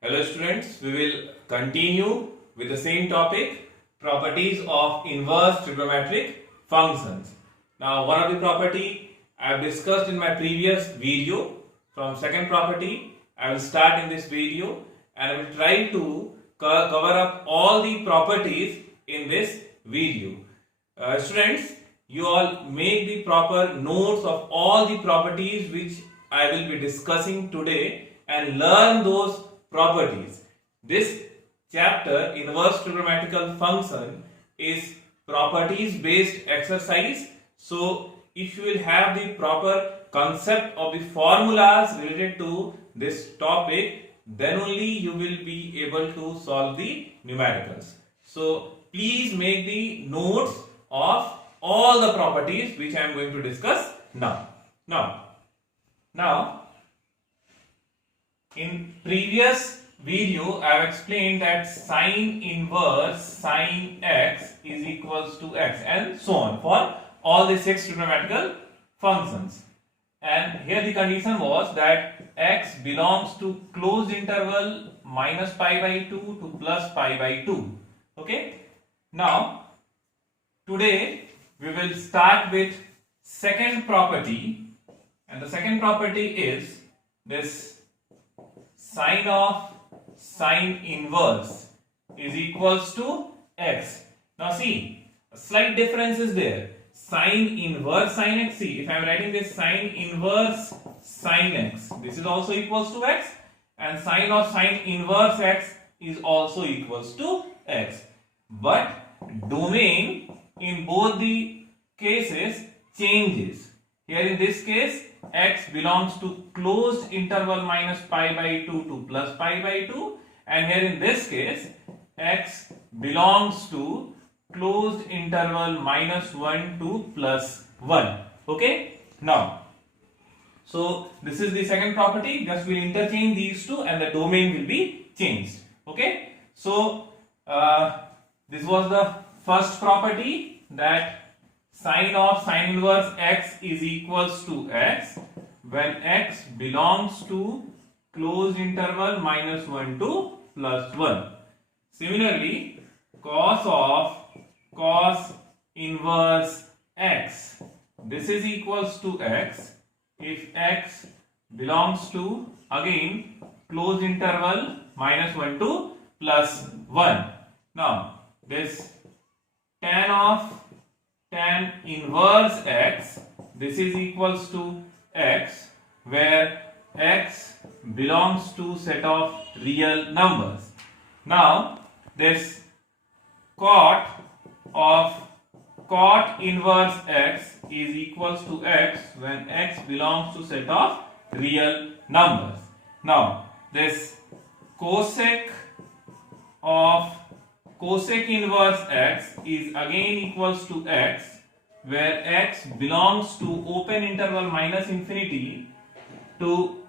Hello students, we will continue with the same topic, properties of inverse trigonometric functions. Now one of the property I have discussed in my previous video. From second property I will start in this video and I will try to cover up all the properties in this video. Students, you all make the proper notes of all the properties which I will be discussing today and learn those properties. This chapter, inverse trigonometrical function, is properties based exercise. So if you will have the proper concept of the formulas related to this topic, then only you will be able to solve the numericals. So please make the notes of all the properties which I am going to discuss now. Now, in previous video I have explained that sine inverse sine x is equals to x and so on for all the 6 trigonometrical functions. And here the condition was that x belongs to closed interval minus pi by 2 to plus pi by 2. Okay. Now, today we will start with second property, and the second property is this sine of sine inverse is equals to x. Now see, a slight difference is there. Sine inverse sine x, see, if I am writing this sine inverse sine x, this is also equals to x, and sine of sine inverse x is also equals to x. But domain in both the cases changes. Here in this case, x belongs to closed interval minus pi by 2 to plus pi by 2, and here in this case, x belongs to closed interval minus 1 to plus 1. Okay. Now, so this is the second property. Just we will interchange these two and the domain will be changed. Okay. So this was the first property, that sine of sine inverse x is equals to x when x belongs to closed interval minus 1 to plus 1. Similarly, cos of cos inverse x, this is equals to x if x belongs to again closed interval minus 1 to plus 1. Now this tan of tan inverse x, this is equals to x where x belongs to set of real numbers. Now this cot of cot inverse x is equals to x when x belongs to set of real numbers. Now this cosec of cosec inverse x is again equals to x where x belongs to open interval minus infinity to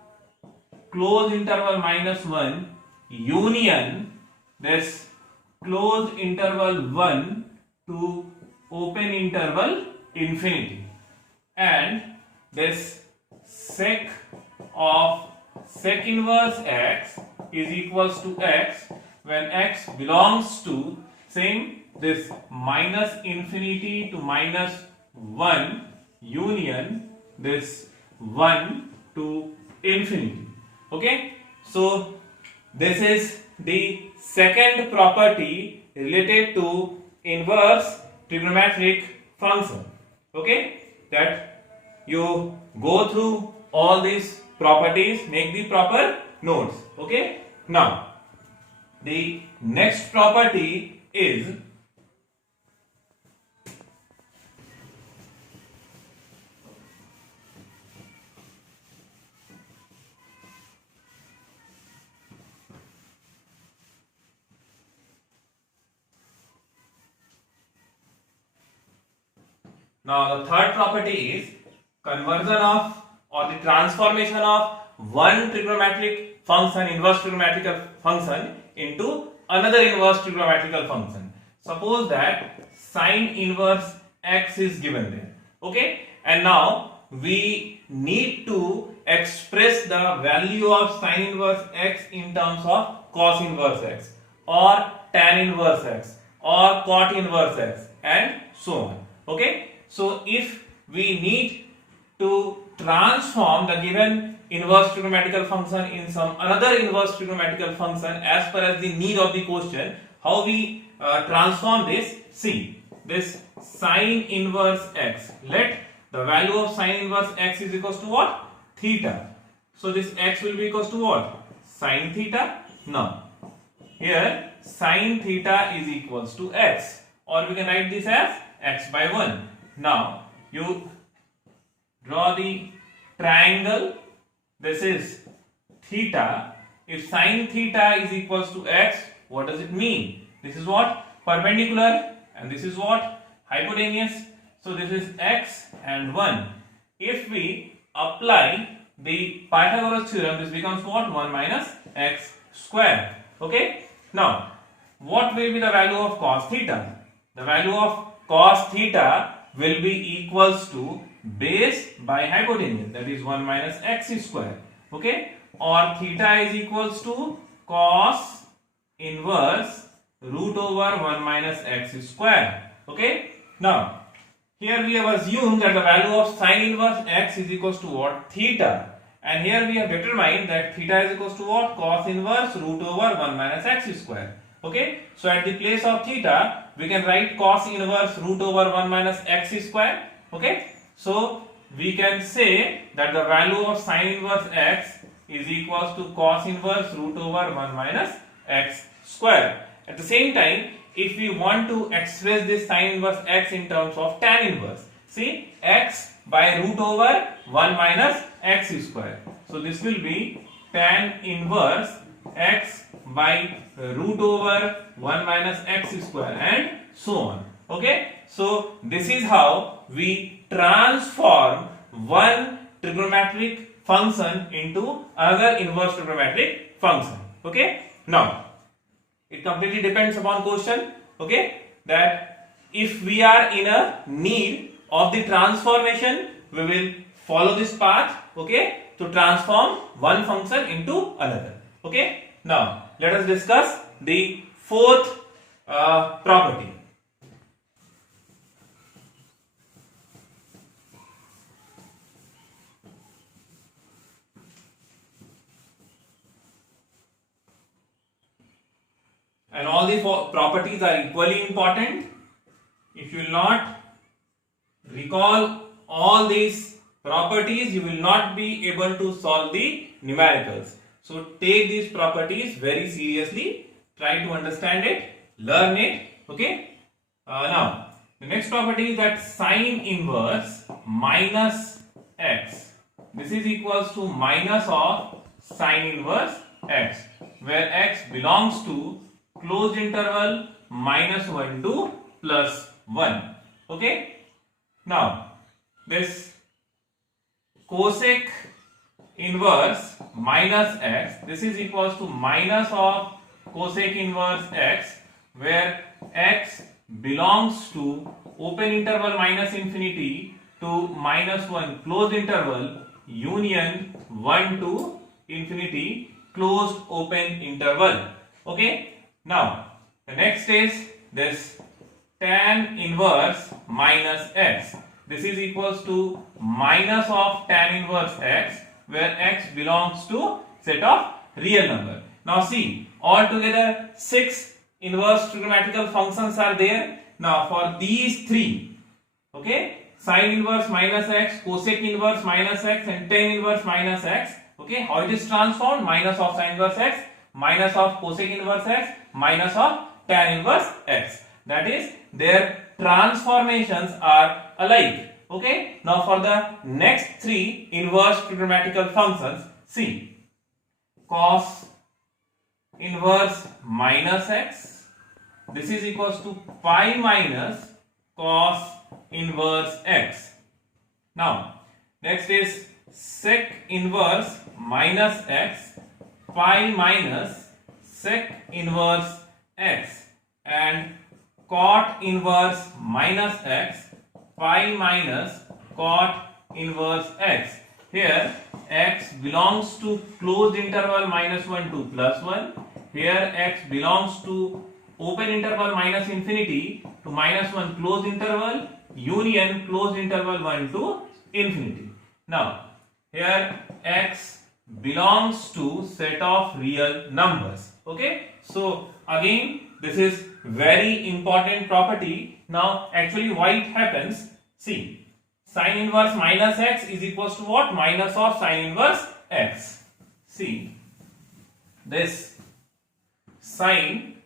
closed interval minus 1 union this closed interval 1 to open interval infinity, and this sec of sec inverse x is equals to x when x belongs to same this minus infinity to minus 1 union this 1 to infinity. Okay. So this is the second property related to inverse trigonometric function. Okay, that you go through all these properties, make the proper notes. Okay. Now the next property is now the third property is conversion of or the transformation of one trigonometric function, inverse trigonometric function, into another inverse trigonometrical function. Suppose that sine inverse x is given there. Okay, and now we need to express the value of sin inverse x in terms of cos inverse x or tan inverse x or cot inverse x and so on. Okay, so if we need to transform the given inverse trigonometrical function in some another inverse trigonometrical function as per as the need of the question, how we transform this? See, this sin inverse x, let the value of sin inverse x is equals to what? Theta. So this x will be equals to what? Sin theta. Now here sin theta is equals to x, or we can write this as x by 1. Now you draw the triangle. This is theta. If sin theta is equals to x, what does it mean? This is what? Perpendicular, and this is what? Hypotenuse. So this is x and 1. If we apply the Pythagoras theorem, this becomes what? 1 minus x square. Okay. Now, what will be the value of cos theta? The value of cos theta will be equals to base by hypotenuse, that is 1 minus x square. Okay. Or theta is equals to cos inverse root over 1 minus x square. Okay. Now, here we have assumed that the value of sin inverse x is equals to what? Theta. And here we have determined that theta is equals to what? Cos inverse root over 1 minus x square. Okay. So at the place of theta, we can write cos inverse root over 1 minus x square. Okay. So we can say that the value of sin inverse x is equals to cos inverse root over 1 minus x square. At the same time, if we want to express this sin inverse x in terms of tan inverse, see, x by root over 1 minus x square. So this will be tan inverse x by root over 1 minus x square and so on. Okay. So this is how we transform one trigonometric function into another inverse trigonometric function. Okay. Now, it completely depends upon question. Okay. That if we are in a need of the transformation, we will follow this path. Okay. To transform one function into another. Okay. Now, let us discuss the fourth property. And all these four properties are equally important. If you will not recall all these properties, you will not be able to solve the numericals. So take these properties very seriously. Try to understand it, learn it. Okay. Now the next property is that sin inverse minus x. This is equals to minus of sin inverse x, where x belongs to closed interval -1 to +1. Okay. Now this cosec inverse minus x, this is equals to minus of cosec inverse x, where x belongs to open interval -infinity to -1 closed interval union 1 to infinity closed open interval. Okay. Now the next is this tan inverse minus x. This is equals to minus of tan inverse x, where x belongs to set of real number. Now see, altogether 6 inverse trigonometrical functions are there. Now for these three, okay, sin inverse minus x, cosec inverse minus x and tan inverse minus x, okay, how it is transformed? Minus of sin inverse x, minus of cosec inverse x, minus of tan inverse x. That is, their transformations are alike. Okay. Now for the next three inverse trigonometrical functions, see, cos inverse minus x, this is equals to pi minus cos inverse x. Now next is sec inverse minus x, pi minus sec inverse x, and cot inverse minus x, pi minus cot inverse x. Here x belongs to closed interval -1 to +1. Here x belongs to open interval minus infinity to -1 closed interval union closed interval 1 to infinity. Now here x belongs to set of real numbers. Okay, so again this is very important property. Now actually why it happens, see, sin inverse minus x is equals to what? Minus of sin inverse x. See, this sin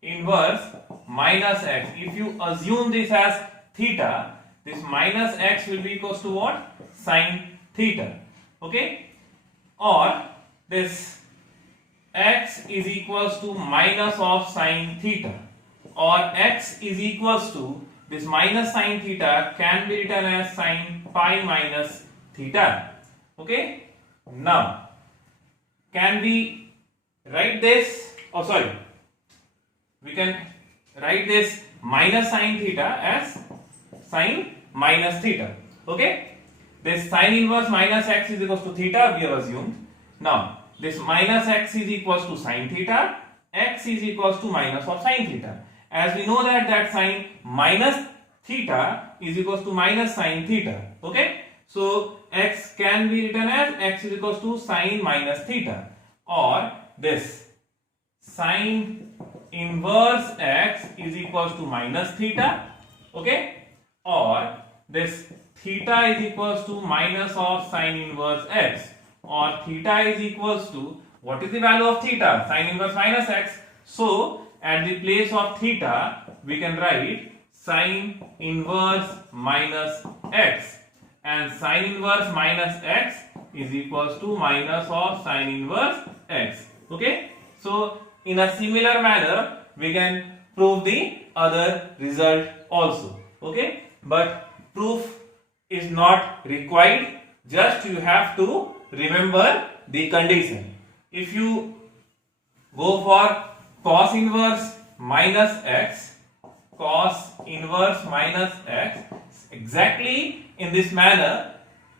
inverse minus x, if you assume this as theta, this minus x will be equals to what? Sin theta. Okay, or this x is equals to minus of sin theta, or x is equals to this minus sin theta can be written as sin pi minus theta. Okay, now can we write this, oh sorry, we can write this minus sin theta as sin minus theta. Okay, this sin inverse minus x is equals to theta we have assumed. Now this minus x is equals to sin theta, x is equals to minus of sin theta. As we know that sin minus theta is equals to minus sin theta. Okay, so x can be written as x is equals to sin minus theta, or this sin inverse x is equals to minus theta. Okay, or this theta is equals to minus of sin inverse x, or theta is equals to, what is the value of theta? Sin inverse minus x. So at the place of theta we can write sin inverse minus x, and sin inverse minus x is equals to minus of sin inverse x. Okay, so in a similar manner we can prove the other result also. Okay, but proof is not required, just you have to remember the condition. If you go for cos inverse minus x, cos inverse minus x, exactly in this manner,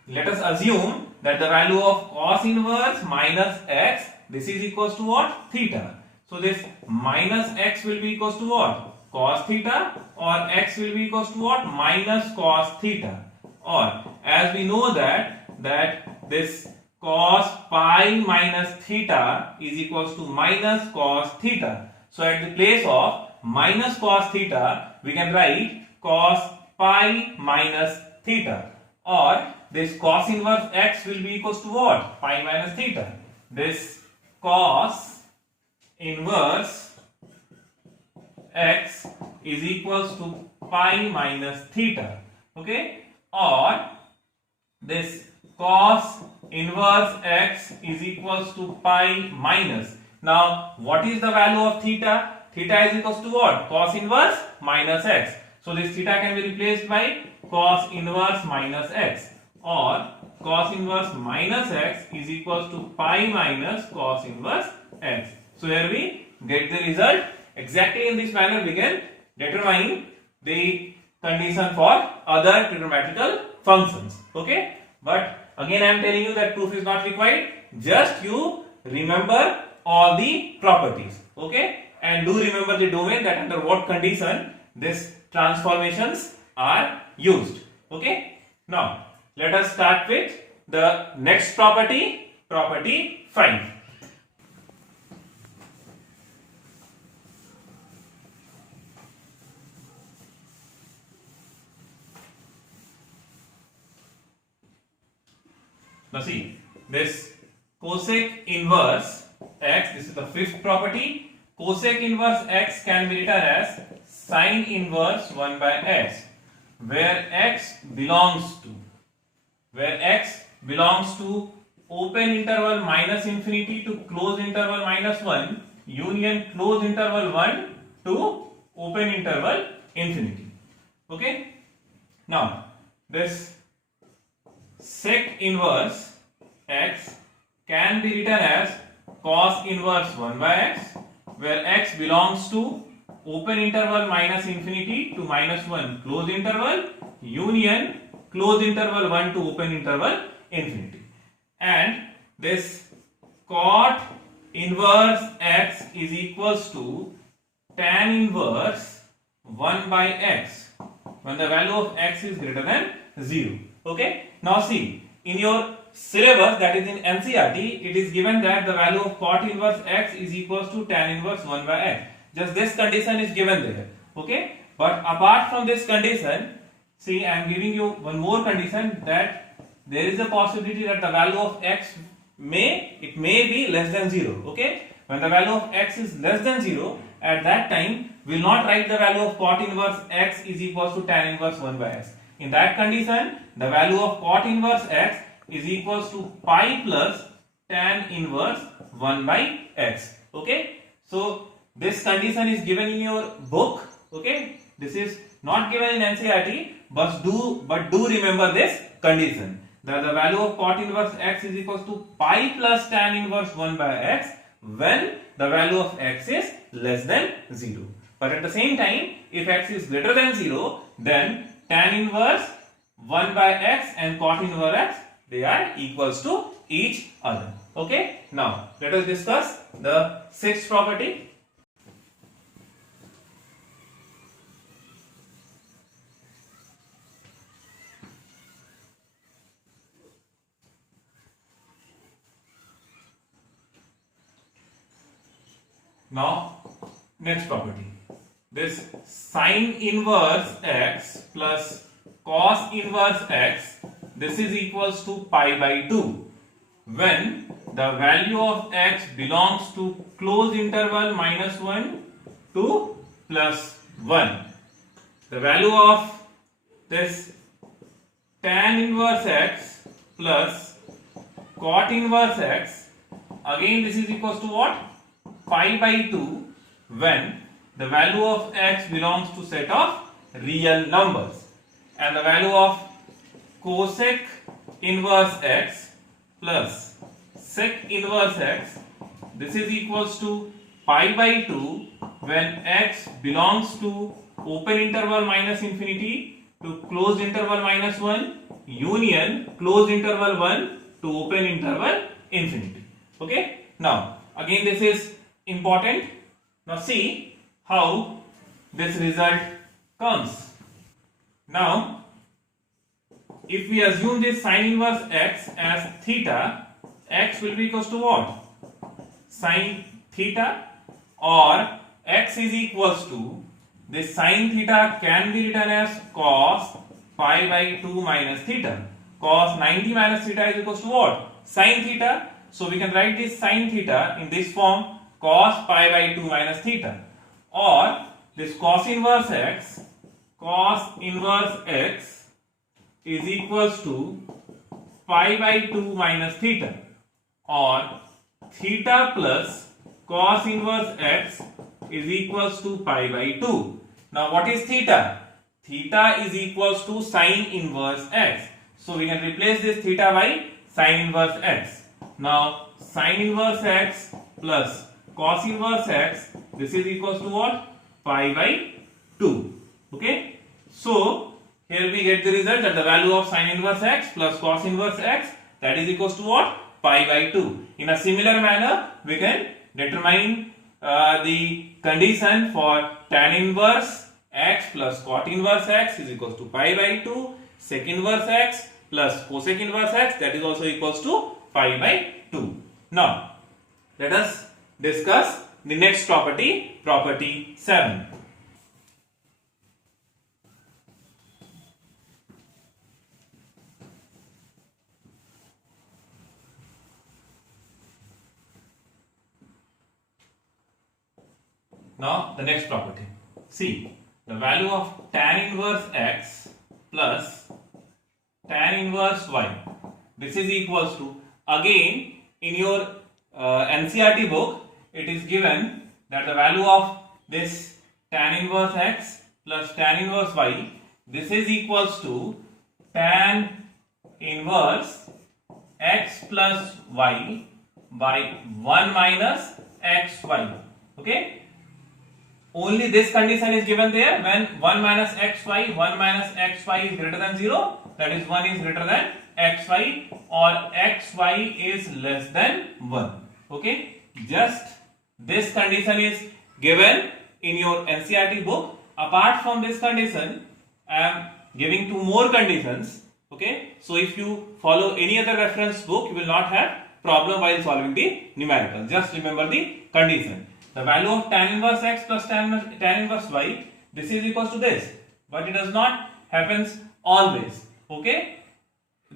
let us assume that the value of cos inverse minus x, this is equals to what? Theta. So this minus x will be equals to what? Cos theta, or x will be equals to what? Minus cos theta. Or as we know that this cos pi minus theta is equals to minus cos theta. So at the place of minus cos theta we can write cos pi minus theta, or this cos inverse x will be equals to what? Pi minus theta. This cos inverse x is equals to pi minus theta. Okay, or this cos inverse x is equals to pi minus. Now what is the value of theta? Theta is equals to what? Cos inverse minus x. So this theta can be replaced by cos inverse minus x, or cos inverse minus x is equals to pi minus cos inverse x. So here we get the result. Exactly in this manner we can determine the condition for other trigonometrical functions. Okay, but again I am telling you that proof is not required, just you remember all the properties. Okay, and do remember the domain, that under what condition this transformations are used. Okay, now let us start with the next property, property 5. Now see, this cosec inverse x, this is the fifth property. Cosec inverse x can be written as sin inverse 1 by x, where x belongs to open interval minus infinity to close interval minus 1 union close interval 1 to open interval infinity. Okay, now this sec inverse x can be written as cos inverse 1 by x, where x belongs to open interval minus infinity to minus 1 close interval union close interval 1 to open interval infinity. And this cot inverse x is equals to tan inverse 1 by x when the value of x is greater than 0. Okay. Now see, in your syllabus, that is in NCERT, it is given that the value of cot inverse x is equals to tan inverse 1 by x. Just this condition is given there. Okay. But apart from this condition, see, I am giving you one more condition, that there is a possibility that the value of x may be less than 0. Okay. When the value of x is less than 0, at that time we will not write the value of cot inverse x is equals to tan inverse 1 by x. In that condition, the value of cot inverse x is equals to pi plus tan inverse 1 by x. Okay. So this condition is given in your book. Okay. This is not given in NCERT, but do remember this condition, that the value of cot inverse x is equals to pi plus tan inverse 1 by x when the value of x is less than 0. But at the same time, if x is greater than 0, then tan inverse 1 by x and cot inverse x, they are equals to each other. Okay. Now let us discuss the sixth property. Now, next property, this sine inverse x plus cos inverse x, this is equals to pi by 2 when the value of x belongs to closed interval -1 to +1. The value of this tan inverse x plus cot inverse x, again this is equals to what? Pi by 2 when the value of x belongs to set of real numbers, and the value of cosec inverse x plus sec inverse x, this is equals to pi by 2 when x belongs to open interval minus infinity to closed interval -1 union closed interval 1 to open interval infinity. Okay. Now again this is important. Now see how this result comes. Now if we assume this sine inverse x as theta, x will be equals to what? Sine theta, or x is equals to, this sine theta can be written as cos pi by 2 minus theta. Cos 90 minus theta is equals to what? Sine theta. So we can write this sine theta in this form, cos pi by 2 minus theta, or this cos inverse x is equals to pi by 2 minus theta, or theta plus cos inverse x is equals to pi by 2. Now what is theta? Theta is equals to sine inverse x. So we can replace this theta by sine inverse x. Now sine inverse x plus cos inverse x, this is equals to what? Pi by 2. Okay. So here we get the result that the value of sine inverse x plus cos inverse x, that is equals to what? Pi by 2. In a similar manner, we can determine the condition for tan inverse x plus cot inverse x is equals to pi by 2, sec inverse x plus cosec inverse x, that is also equals to pi by 2. Now let us discuss the next property, property 7. Now the next property. See, the value of tan inverse x plus tan inverse y, this is equals to, again in your NCERT book it is given that the value of this tan inverse x plus tan inverse y, this is equals to tan inverse x plus y by 1 minus xy. Okay. Only this condition is given there when 1 minus xy is greater than 0, that is 1 is greater than xy or xy is less than 1. Okay, just this condition is given in your NCERT book. Apart from this condition, I am giving 2 more conditions. Okay, so if you follow any other reference book, you will not have problem while solving the numerical. Just remember the condition. The value of tan inverse x plus tan inverse y, this is equals to this, but it does not happens always. Okay,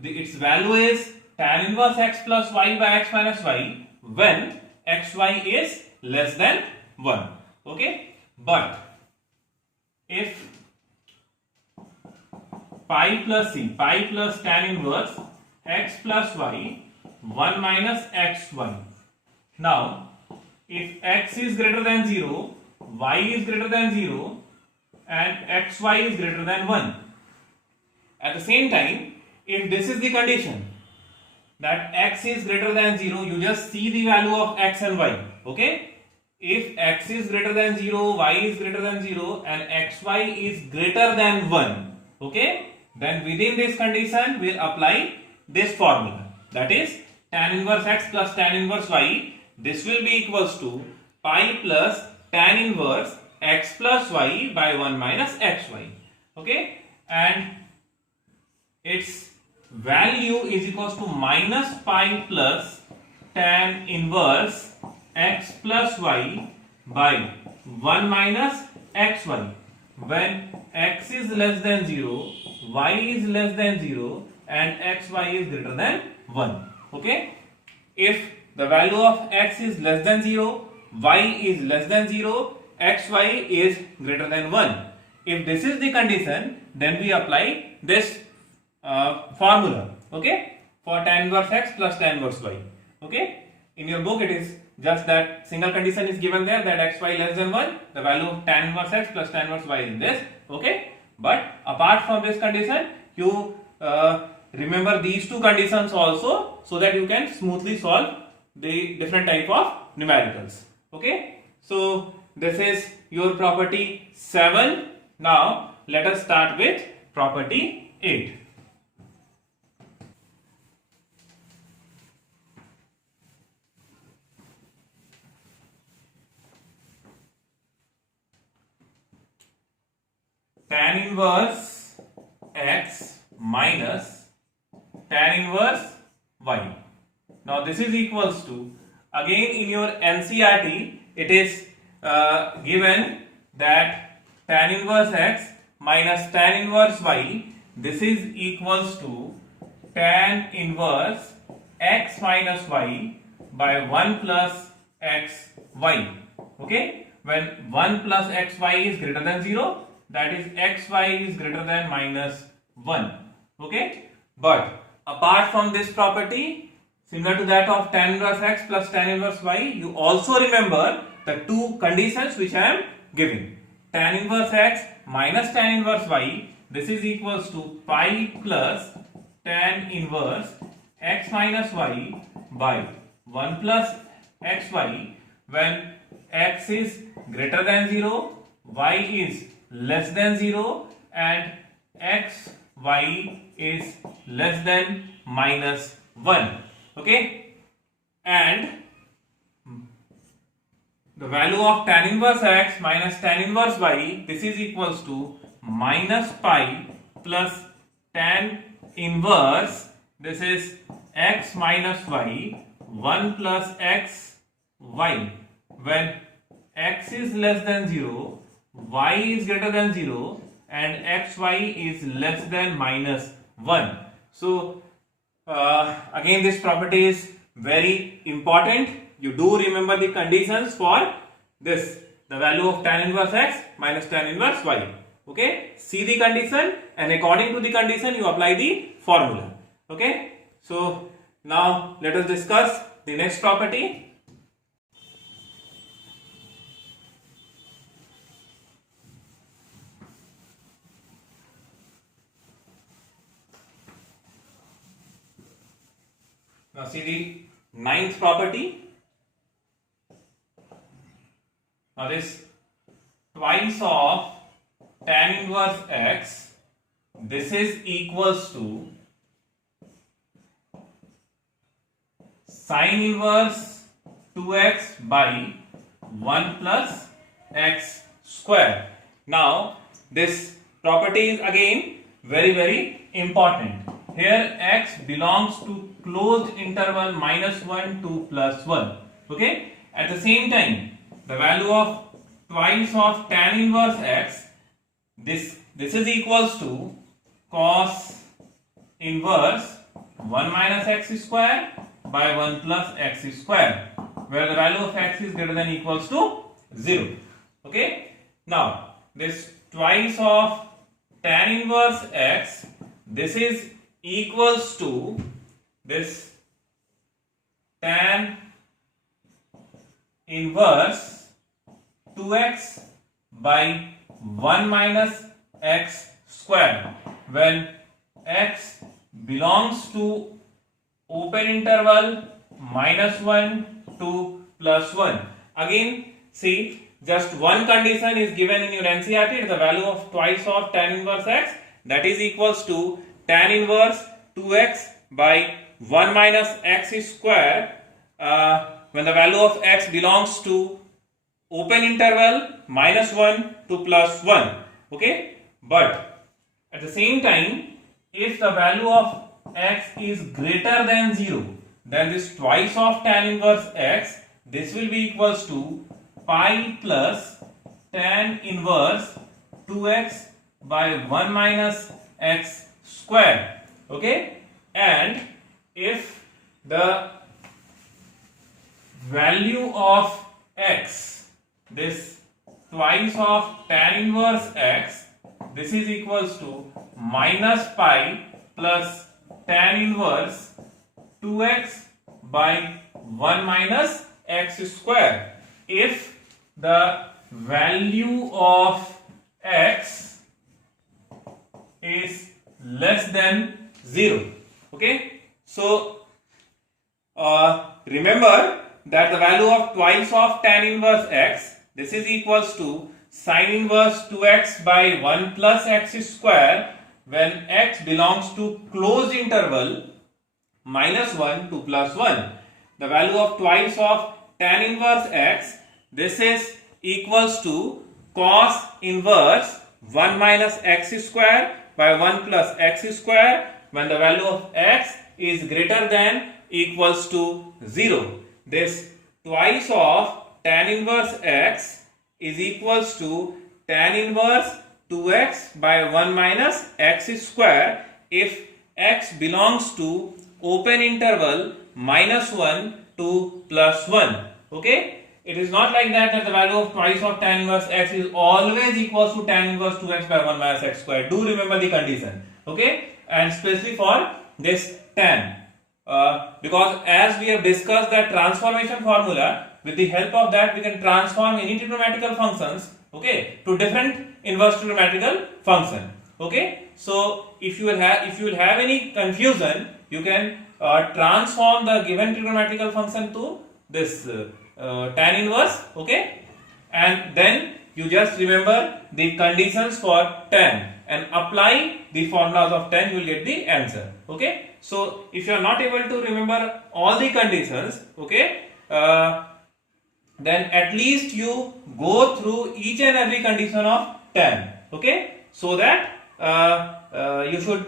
its value is tan inverse x plus y by x minus y when xy is less than 1. Okay, but if pi plus c, pi plus tan inverse x plus y 1 minus xy. Now if x is greater than 0, y is greater than 0 and xy is greater than 1. At the same time, if this is the condition that x is greater than 0, you just see the value of x and y. Okay, if x is greater than 0, y is greater than 0 and xy is greater than 1, okay, then within this condition we'll apply this formula, that is tan inverse x plus tan inverse y. This will be equals to pi plus tan inverse x plus y by 1 minus xy. Okay, and its value is equals to minus pi plus tan inverse x plus y by 1 minus xy when x is less than 0, y is less than 0 and xy is greater than 1. Okay, if the value of x is less than 0, y is less than 0, xy is greater than 1. If this is the condition, then we apply this formula, okay, for tan inverse x plus tan inverse y. Okay, in your book it is just that single condition is given there, that xy less than 1, the value of tan inverse x plus tan inverse y is this. Okay, but apart from this condition, you remember these 2 conditions also, so that you can smoothly solve the different type of numericals. Okay, so this is your property 7. Now let us start with property 8. Tan inverse x minus tan inverse y. Now this is equals to, again in your NCERT it is given that tan inverse x minus tan inverse y, this is equals to tan inverse x minus y by 1 plus x y. Okay, when 1 plus xy is greater than 0, that is xy is greater than minus 1. Okay, but apart from this property, similar to that of tan inverse x plus tan inverse y, you also remember the 2 conditions which I am giving. Tan inverse x minus tan inverse y, this is equals to pi plus tan inverse x minus y by 1 plus xy when x is greater than 0, y is less than 0 and xy is less than minus 1. Okay, and the value of tan inverse x minus tan inverse y, this is equals to minus pi plus tan inverse, this is x minus y 1 plus x y when x is less than 0, y is greater than 0 and xy is less than minus 1. So again this property is very important. You do remember the conditions for this, the value of tan inverse x minus tan inverse y. Okay, see the condition and according to the condition you apply the formula. Okay, so now let us discuss the next property. Now see the 9th property. Now this twice of tan inverse x this is equals to sine inverse 2x by 1 plus x square. Now this property is again very important. Here x belongs to closed interval -1 to +1. Okay, at the same time the value of twice of tan inverse x, this is equals to cos inverse 1 minus x square by 1 plus x square, where the value of x is greater than or equals to 0. Okay, now this twice of tan inverse x, this is equals to this tan inverse 2x by 1 minus x square, when x belongs to open interval -1 to +1. Again, see, just one condition is given in your NCERT, the value of twice of tan inverse x, that is equals to tan inverse 2x by 1 minus x square, when the value of x belongs to open interval -1 to +1. Okay, but at the same time, if the value of x is greater than 0, then this twice of tan inverse x, this will be equals to pi plus tan inverse 2x by 1 minus x square. Okay, and if the value of x, this twice of tan inverse x, this is equals to minus pi plus tan inverse 2x by 1 minus x square. If the value of x is less than 0. Okay, so remember that the value of twice of tan inverse x, this is equals to sine inverse 2x by 1 plus x square, when x belongs to closed interval -1 to +1. The value of twice of tan inverse x, this is equals to cos inverse 1 minus x square by 1 plus x square, when the value of x is greater than or equals to 0. This twice of tan inverse x is equals to tan inverse 2x by 1 minus x square if x belongs to open interval -1 to +1. Okay, it is not like that the value of twice of tan inverse x is always equals to tan inverse 2x by 1 minus x square. Do remember the condition. Okay, and especially for this tan, because as we have discussed that transformation formula, with the help of that we can transform any trigonometrical functions, okay, to different inverse trigonometrical function. Okay, so if you will have any confusion, you can transform the given trigonometrical function to this tan inverse. Okay, and then you just remember the conditions for tan and apply the formulas of tan, you will get the answer. Okay, so if you are not able to remember all the conditions, okay, then at least you go through each and every condition of tan. Okay, so that you should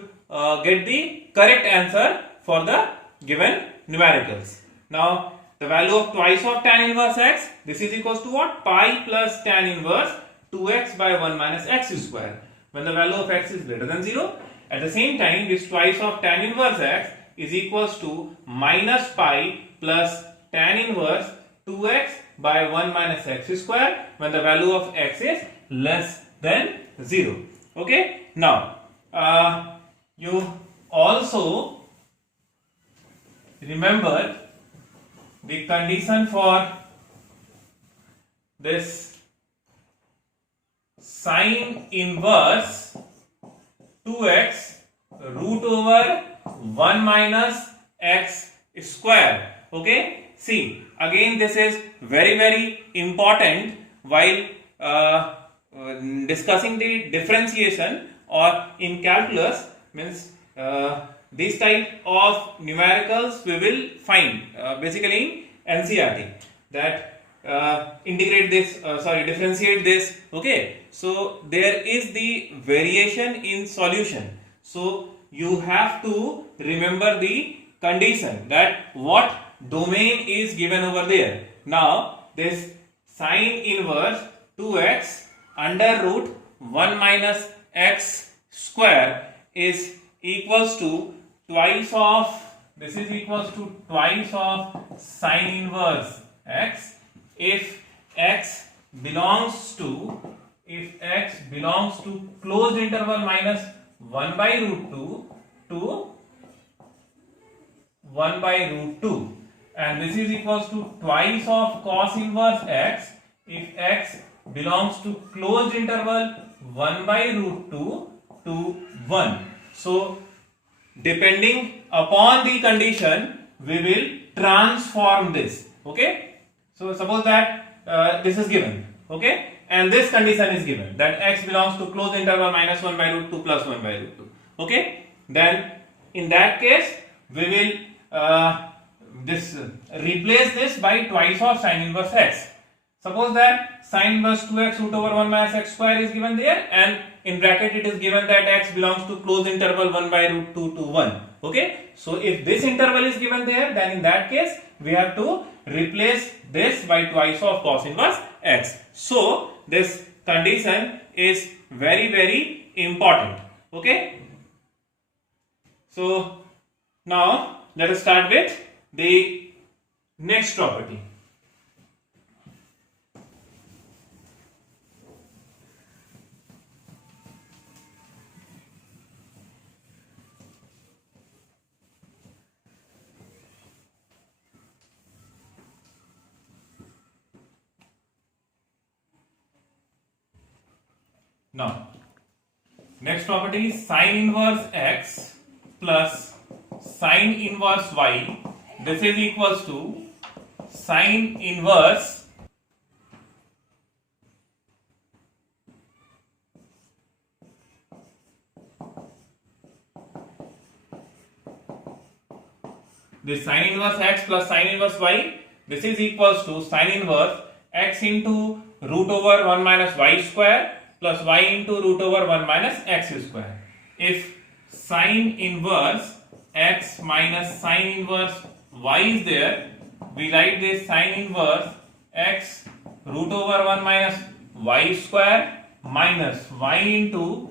get the correct answer for the given numericals. Now the value of twice of tan inverse x, this is equals to what? Pi plus tan inverse 2x by 1 minus x square, when the value of x is greater than 0. At the same time, this twice of tan inverse x is equals to minus pi plus tan inverse 2x by 1 minus x square, when the value of x is less than 0. Okay, now you also remember the condition for this sine inverse 2x root over 1 minus x square. Okay, see, again this is very important while discussing the differentiation or in calculus means this type of numericals we will find basically in NCERT, that integrate this, differentiate this. Okay, so there is the variation in solution, so you have to remember the condition that what domain is given over there. Now this sine inverse 2x under root 1 minus x square is equals to twice of, this is equals to twice of sine inverse x if x belongs to closed interval minus 1 by root 2 to 1 by root 2, and this is equals to twice of cos inverse x if x belongs to closed interval 1 by root 2 to 1. So depending upon the condition we will transform this. Okay, so suppose that this is given, okay, and this condition is given that x belongs to closed interval minus 1 by root 2 plus 1 by root 2. Okay, then in that case we will replace this by twice of sine inverse x. Suppose that sine inverse 2x root over 1 minus x square is given there, and in bracket it is given that x belongs to closed interval 1 by root 2 to 1. Okay, so if this interval is given there, then in that case we have to replace this by twice of cos inverse x. So this condition is very, very important. Okay, so now let us start with the next property. Now, next property is sine inverse x plus sine inverse y. This is equals to sine inverse this sine inverse x plus sine inverse y. This is equals to sine inverse x into root over 1 minus y square plus y into root over 1 minus x square. If sine inverse x minus sine inverse y is there, we write this sine inverse x root over 1 minus y square minus y into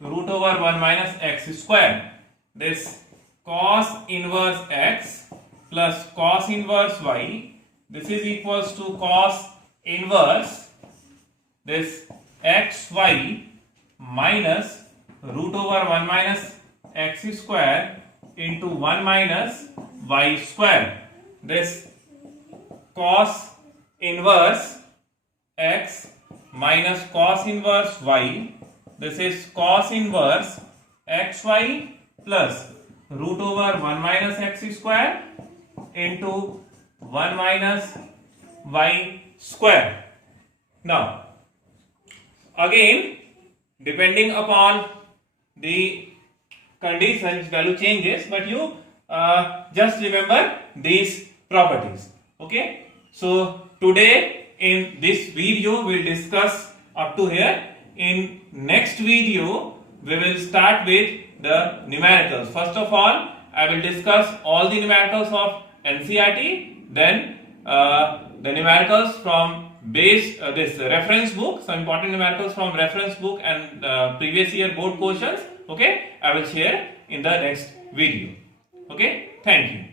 root over 1 minus x square. This cos inverse x plus cos inverse y, this is equals to cos inverse this xy minus root over 1 minus x square into 1 minus y square. This cos inverse x minus cos inverse y, this is cos inverse xy plus root over 1 minus x square into 1 minus y square. Now again, depending upon the conditions, value changes, but you just remember these properties. Okay, so today in this video we will discuss up to here. In next video we will start with the numericals. First of all, I will discuss all the numericals of NCERT, then the numericals from base this reference book, some important numericals from reference book and previous year board questions. Okay, I will share in the next video. Okay, thank you.